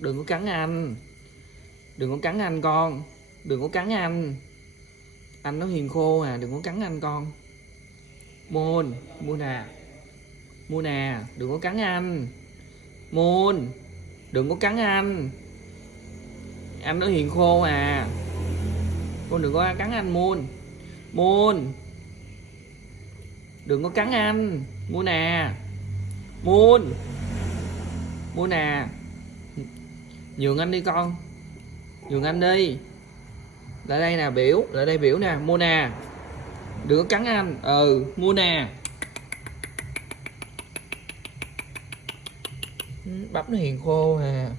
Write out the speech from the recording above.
Đừng có cắn anh. Đừng có cắn anh con. Đừng có cắn anh. Anh nó hiền khô à, đừng có cắn anh con. Moon, Moon à. Moon à, đừng có cắn anh. Moon, đừng có cắn anh. Anh nó hiền khô à. Con đừng có cắn anh Moon. Moon, đừng có cắn anh. Moon à. Moon. Moon à. Nhường anh đi con. Nhường anh đi. Lại đây nè biểu. Lại đây biểu nè. Moon à. Đừng có cắn anh. Moon à. Bắp nó hiền khô à.